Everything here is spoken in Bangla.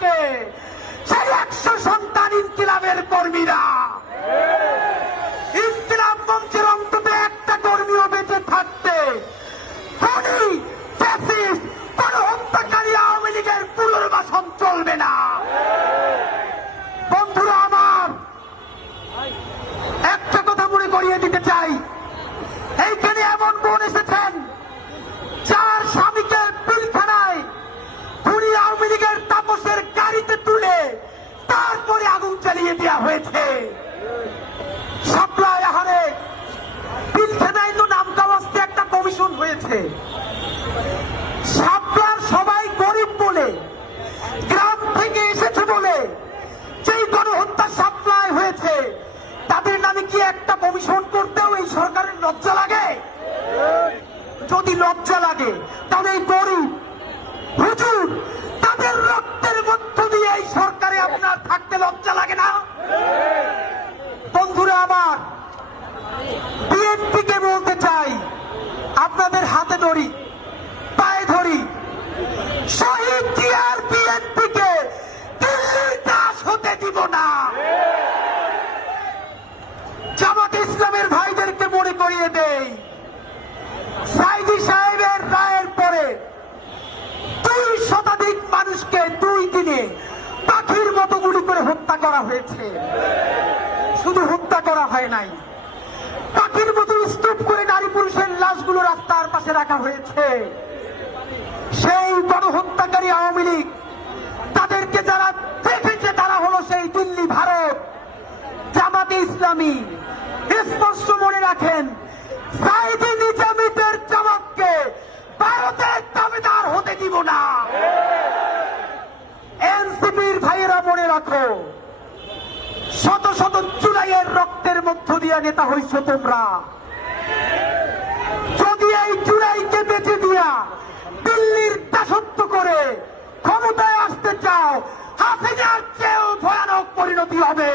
থাকে সেই 100 সন্তান ইনকিলাবের কর্মীরা। ইনকিলাব মঞ্চের অন্তত একটা কর্মীও বেঁচে থাকতে খুনি ফ্যাসিস্ট গণহত্যাকারী আওয়ামী লীগের পুনর্বাসন চলবে না। বন্ধুরা আমার, একটা কথা মনে করিয়ে দিতে চাই, এইখানে এমন বোন এসেছেন যার স্বামীকে পিলখানায় খুনি আওয়ামী লীগের তাপসের গাড়িতে তুলে তারপরে আগুন চালিয়ে দেওয়া হয়েছে। সাপ্লাই আহারে পিলখানায় তো নাম কাওয়াস্তে একটা কমিশন হয়েছে। সাপ্লার সবাই গরিব বলে, গ্রাম থেকে এসেছে বলে যেই গণহত্যা সাপ্লাই হয়েছে, তাদের নামে কি একটা কমিশন করতেও এই সরকারের লজ্জা লাগে? যদি লজ্জা লাগে তাহলে এই গরিব হুজুর তাদের রক্তের মধ্য দিয়ে এই সরকারে আপনার থাকতে লজ্জা লাগে না? বন্ধুরা আমার, বিএনপিকে বলতে চাই, আপনাদের হাতে ধরি, পায়ে ধরি, শহীদ জিয়ার বিএনপিকে দিল্লির দাস হতে দিব না। জামাত ইসলামের ভাইদেরকে মনে করিয়ে দেই, সাইদি সাহেবের রায়ের পরে 2 শতাধিক মানুষকে 2 দিনে পাখির মতো গুলি করে হত্যা করা হয়েছে। শুধু হত্যা করা হয় নাই, পাখির মতো স্তূপ করে নারী পুরুষের লাশগুলো রাস্তার পাশে রাখা হয়েছে। সেই গণহত্যাকারী আওয়ামী লীগ, তাদেরকে যারা দেখেছে তারা হলো সেই দিল্লি, ভারত, জামাতে ইসলামী। স্পষ্ট মনে রাখেন, সাইদি নিজামীদের জামাতকে ভারতের দাবিদার হতে দিব না। এনসিপির ভাইয়েরা মনে রাখো, শত শত জুলাইয়ের রক্তের মধ্য দিয়ে নেতা হইছ তোমরা। যদি এই জুলাইকে বেঁচে দিয়া দিল্লির দাসত্ব করে ক্ষমতায় আসতে চাও, হাসিনার চেয়েও ভয়ানক পরিণতি হবে।